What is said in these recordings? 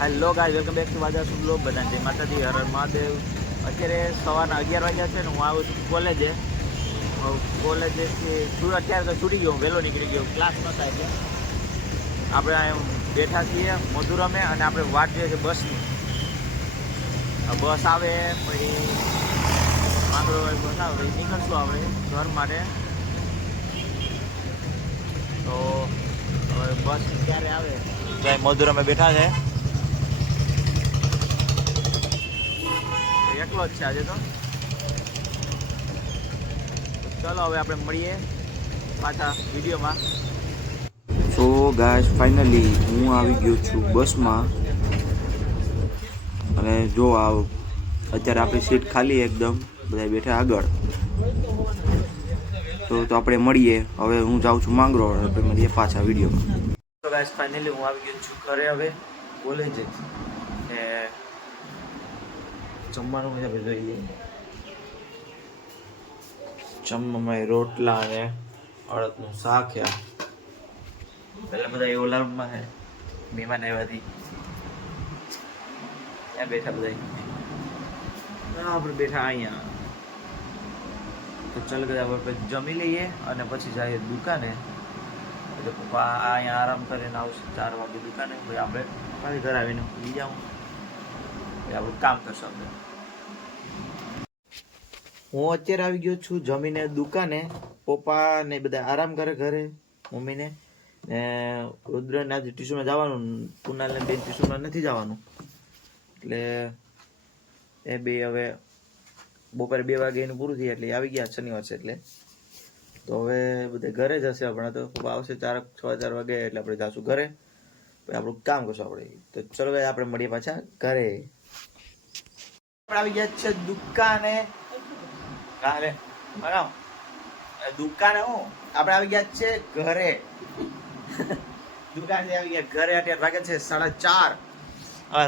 Hello guys, welcome back to Vaja સુબ્લોગ. બધાને જય માતાજી, હર હર મહાદેવ. અત્યારે સવારના 11 વાગ્યા છે ને હું આવું છું કોલેજે. કોલેજેથી અત્યારે તો છૂટી ગયો, હું વહેલો નીકળી ગયો, ક્લાસ નહોતા એટલે. આપણે અહીંયા બેઠા છીએ મધુરમે અને આપણે વાટ જોઈએ છે બસની. બસ આવે પછી માંગરો બસ આવે પછી નીકળશું આપણે ઘર માટે. તો હવે બસ ક્યારે આવે? મધુરમે બેઠા છે, એકલો જ છે આજે તો. ચલો હવે આપણે મળીએ પાછા વિડીયોમાં. સો ગાઈસ, ફાઇનલી હું આવી ગયો છું બસમાં અને જો અત્યારે આપણી સીટ ખાલી એકદમ, બધા બેઠા આગળ. તો આપણે મળીએ હવે. હું જાઉં છું માંગરોળ, આપણે મળીએ પાછા વિડીયોમાં. તો ગાઈસ, ફાઇનલી હું આવી ગયો છું ઘરે હવે કોલેજે. જમવાનું આપણે જોઈએ. જમવામાં રોટલા અને અડદનું શાક છે. પેલા બધા ઓલા રૂમમાં છે, મહેમાન આવ્યાથી ત્યાં બેઠા બધા. આપણે બેઠા અહીંયા. તો ચાલ ગયા આપણે જમી લઈએ અને પછી જઈએ દુકાને. એટલે પપ્પા અહીંયા આરામ કરીને આવશે 4 વાગે દુકાને. પછી આપણે પાછી ઘર આવીને ભૂલી જાઉં, આપણું કામ કરશું આપણે. હું અત્યારે આવી ગયો છું જમીને દુકાને. પપ્પા ને બધા આરામ કરે ઘરે, મમ્મીને ને રુદ્રને આજે ટ્યુશનમાં જવાનું, કુનાલને બેન ટ્યુશનમાં નથી જવાનું. એટલે એ બે હવે બપોરે 2 વાગે એનું પૂરું થયું એટલે આવી ગયા, શનિવાર છે એટલે. તો હવે બધા ઘરે જ હશે. આપણે તો પપ્પા આવશે 4 વાગે એટલે આપણે જઈશું ઘરે, પછી આપણું કામ કરશું આપણે. તો ચલો ભાઈ, આપણે મળીએ પાછા ઘરે. આપણે આવી ગયા છે દુકાને. દુકાને હું આપણે આવી ગયા છે ઘરે. દુકાને આવી ગયા ઘરે. અત્યારે વાગે છે 4:30.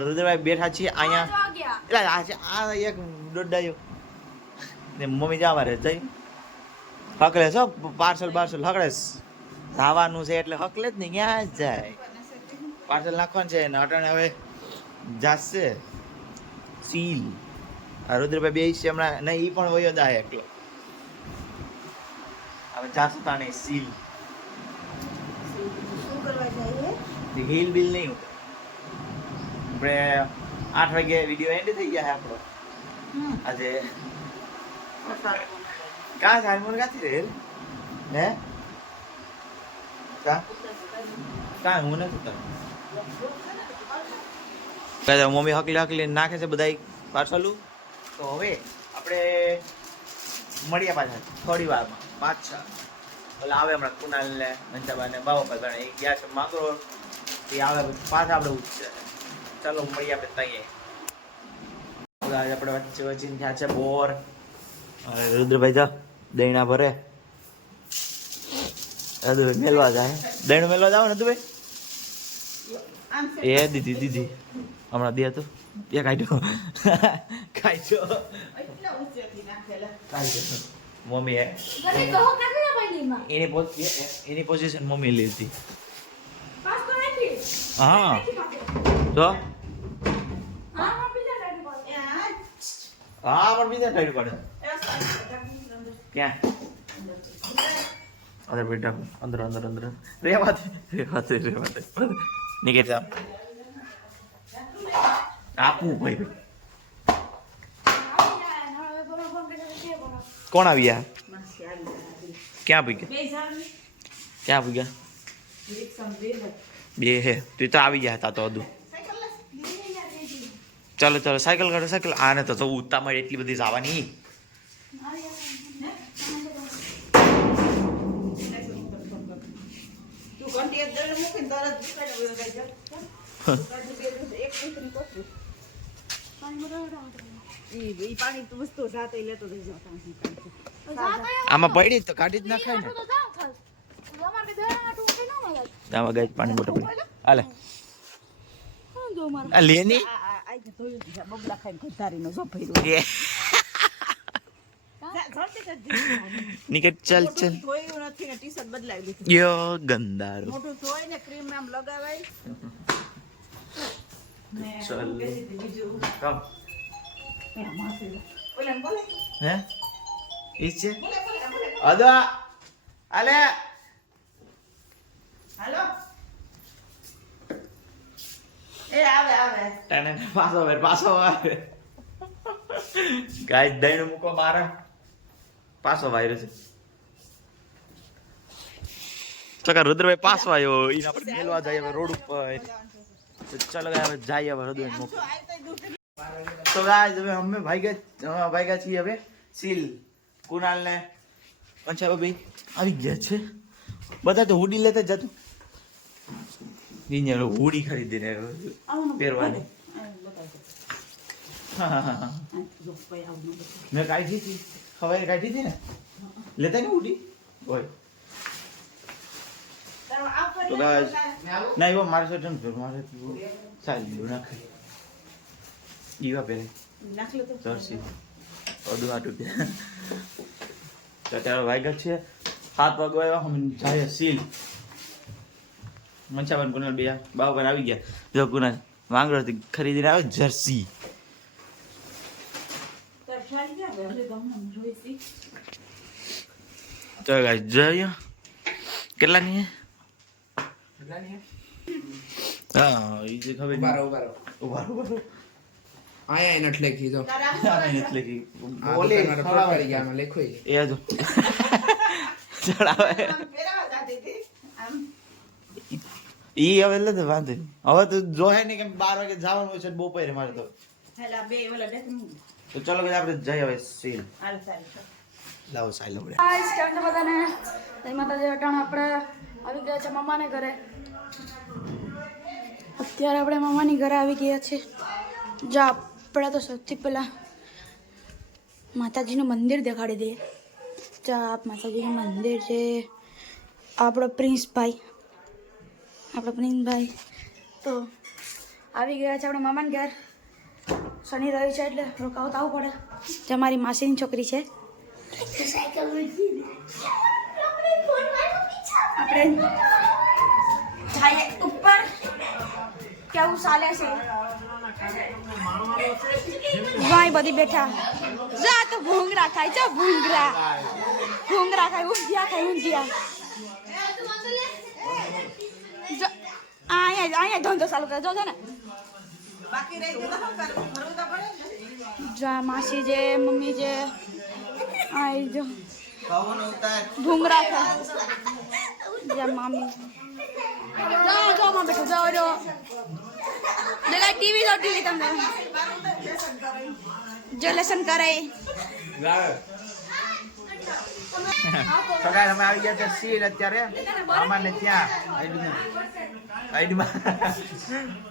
રુદ્રભાઈ બેઠા છીએ અહીંયા. એટલે આ એક દોડાયો ને મમ્મી જવા રહે જઈ હકલે છો પાર્સલ હકલે જવાનું છે એટલે હકલે જ નહીં, ક્યાં જાય. પાર્સલ નાખવાનું છે ને અટાણે હવે જાશે સીલ. રુદ્રભાઈ બે છે હમણાં નહીં, એ પણ વયો જાય એકલો. હવે જાશું તાણે સીલ. હિલ બિલ નહીં. આપણે 8 વાગે વિડીયો એન્ડ થઈ ગયા છે આપણો આજે. કા સારમોર કાથી રે હે કા હું નથી કરતો. મમ્મી હકલી નાખે છે બધા પાર્સલું. તો હવે આપણે મળીએ પાછા થોડી વારમાં. પાછા ઓલા આવે હમણાં કુનાલ ને મંચાબા ને બાબા એ ગયા છે માંગરો. એ આવે પાછા આપણે ઉઠશે. ચાલો મળીએ આપણે તૈયાર. આપણે વચ્ચે વચ્ચે થયા છે બોર. રુદ્રભાઈ જા દૈણા ભરે. રુદ્રભાઈ મેલવા જાય, દૈણ મેલવા જાવ ને રુદ્રભાઈ. એ દીદી હમણાં દે તો એ કાઢ્યો મમ્મી એની પોઝિશન મમ્મી લીધી. હા તો હા પણ બીજા ટાઈડ પડે ક્યાં? અરે બેટા અંદર રેવાથી નીકળ આપવું ભાઈ. કોણ આવ્યા? ક્યાં ભૂગ્યા બે હે તું તો આવી ગયા હતા તો હજુ. ચાલો સાયકલ કાઢો સાયકલ. આને તો ઉતામળ એટલી બધી જવાની. આમાં પડી તો કાઢી જ નાખાય ને. આમાં ગાય પાણી મોટો પડી હાલે લેની નિકેટ ચાલ યો ગંદારો. ચલ કમ હે ઈ છે અદા આલે હાલો એ આવે તને પાછો આવે ગાય દઈને મૂકો મારે પાછો વાયરો છે ચકા રુદ્રભાઈ પાછો આવ્યો ઈને આપણે મેલવા જાય હવે રોડ ઉપર તો ચાલો હવે જાય હવે રુદ્રભાઈ મૂકો તો ગાઈસ હવે અમે ભાગ્યા છીએ હવે સીલ કુનાલ ને પંચા ભાઈ આવી ગયા છે બધા તો હુડી લેતા જતું ઇન્જર હુડી ખરીદીને પહેરવાની મેં કાઢી હતી ખવાય કાઢી હતી ને લેતા ને હુડી હોય તો ગાઈસ ના એવો મારે છે મારે ચાલી ગયું નાખે ઈવા પહેરે જર્સી અડધું આટું તો અત્યારે વાગ્યા છે 7 વાગવા આવ્યા અમે જાય સીલ મંચાબન કુનાલ બે બાવન આવી ગયા જો કુનાલ માંગરોથી ખરીદીને આવે જર્સી તો ગાઈસ જઈએ કેટલાની હા એ જે ખબર ઉભા આયા એને એટલે કીધો એટલે કે બોલે ફરાવારી ગયા માં લખોઈ એ જો ચડાવે ઈ હવે લે તો વાંધો નહીં હવે તો જોહે નહીં કે 12 વાગે જવાનું હોય છે બપોરે મારે તો તો ચલો કે આપણે જઈએ હવે સીલ લાવો સાઈ લવડે ગાઈસ કેમ છો બધાને જય માતાજી અટાણ આપણે આવી ગયા છે મામાને ઘરે અત્યારે આપણે મામાની ઘરે આવી ગયા છે જા આપણે તો સૌથી પહેલાં માતાજીનું મંદિર દેખાડી દઈએ જા માતાજીનું મંદિર છે આપણો પ્રિન્સભાઈ તો આવી ગયા છે આપણે મામાને ઘર શનિ રવિ છે એટલે રોકાવત આવવું પડે જે મારી માસીની છોકરી છે આપણે જઈએ ઉપર કેવું ચાલે છે ભાઈ બધી બેઠા જા તો ભૂંગરા ખાય છે ભૂંગરા ખાય ઊંધિયા અહીંયા ધંધો ચાલુ કરે જો છે ને જા માસી છે મમ્મી છે આઈ જો ભૂંગરા ખાય જા મામી જો માં બેઠો જાઓ જો દેલા ટીવી તમને જો લેસન કરે તો ગાઈસ અમે આવી ગયા છે સીલ અત્યારે અમારને ત્યાં આઈડીમાં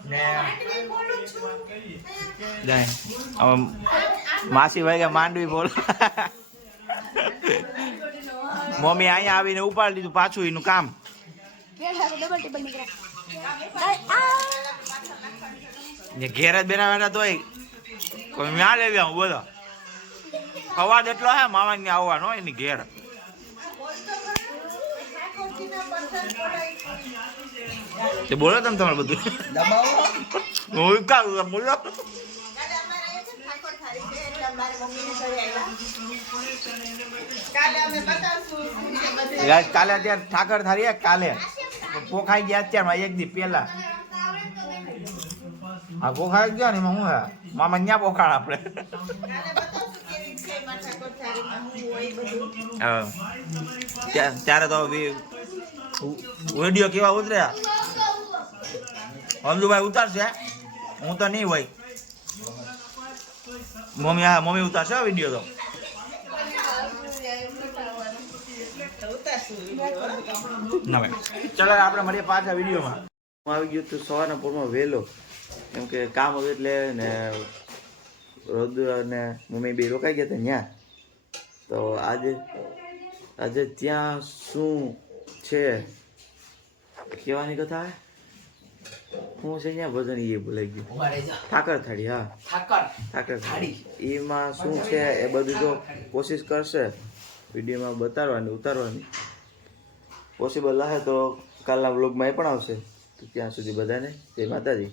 ને જાય માસી ભાઈ માંડવી બોલ મમ્મી અહીંયા આવીને ઉપાડી લીધું પાછું એનું કામ ઘેર જ બેઠા તોય કોઈ મ્યા લેવી આવું બોલો અવાજ એટલો હે મામા ને આવવાનો એની ઘેર તે બોલો તમે તમારે બધું હું કાઢું બોલો કાલે અત્યારે ઠાકર થારી કાલે પોખાઈ ગયા અત્યારમાં એક દી પેલા આ પોખાઈ ગયા ને એમાં હું હે મામા ન્યા પોખાડ આપણે ત્યારે તો વિડીયો કેવા ઉતર્યા હમજુભાઈ ઉતારશે હું તો નહીં હોય મમ્મી ઉતારશે વિડીયો તો ચલો આપણે મળીએ પાછા વિડીયોમાં હું આવી ગયો તું સવારના પોરમાં વહેલો કેમ કે કામ હતું એટલે ને રોદ્ર અને મમ્મી બે રોકાઈ ગયા હતા ત્યાં તો આજે ત્યાં શું છે કહેવાની કથા હું છે અહીંયા ભજન એ બોલાઈ ગયું ઠાકર થાળી હા ઠાકર થાળી એમાં શું છે એ બધું તો કોશિશ કરશે વિડીયોમાં બતાડવાની ઉતારવાની પોસિબલ હશે તો કાલના વ્લોગમાં એ પણ આવશે તો ત્યાં સુધી બધાને જય માતાજી.